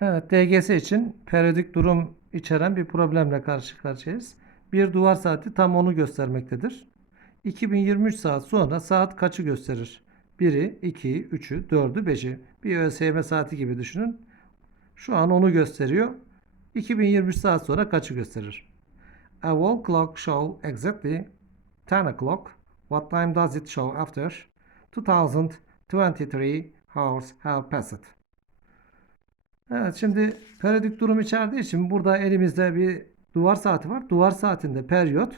Evet, DGS için periyodik durum içeren bir problemle karşı karşıyayız. Bir duvar saati tam onu göstermektedir. 2023 saat sonra saat kaçı gösterir? 1'i, 2'yi, 3'ü, 4'ü, 5'i. Bir ÖSYM saati gibi düşünün. Şu an onu gösteriyor. 2023 saat sonra kaçı gösterir? A wall clock show exactly 10 o'clock. What time does it show after? 2023 hours have passed. Evet şimdi periyodik durum içerdiği için burada elimizde bir duvar saati var. Duvar saatinde periyot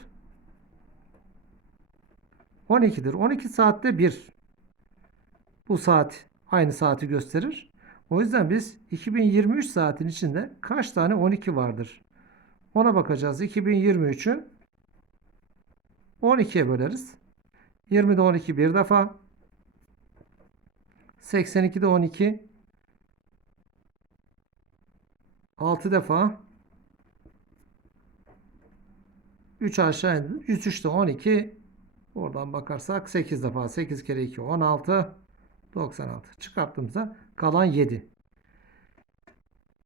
12'dir. 12 saatte 1 bu saat aynı saati gösterir. O yüzden biz 2023 saatin içinde kaç tane 12 vardır? Ona bakacağız. 2023'ü 12'ye böleriz. 20'de 12 bir defa. 82'de 12 6 defa 3 aşağı indi. 3 3'te 12 oradan bakarsak 8 defa 8 kere 2 16 96 çıkarttığımızda kalan 7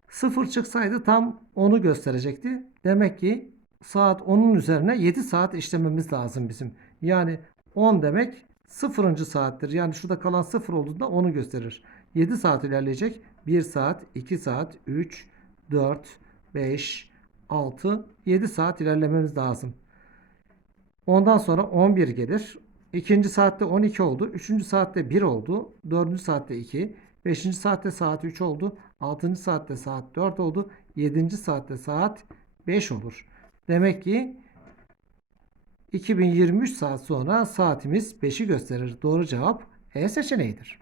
0 çıksaydı tam 10'u gösterecekti. Demek ki saat 10'un üzerine 7 saat işlememiz lazım bizim. Yani 10 demek 0. saattir. Yani şurada kalan 0 olduğunda 10'u gösterir. 7 saat ilerleyecek. 1 saat, 2 saat, 3, 4, 5, 6, 7 saat ilerlememiz lazım. Ondan sonra 11 gelir. İkinci saatte 12 oldu. Üçüncü saatte 1 oldu. Dördüncü saatte 2. Beşinci saatte saat 3 oldu. Altıncı saatte saat 4 oldu. Yedinci saatte saat 5 olur. Demek ki 2023 saat sonra saatimiz 5'i gösterir. Doğru cevap E seçeneğidir.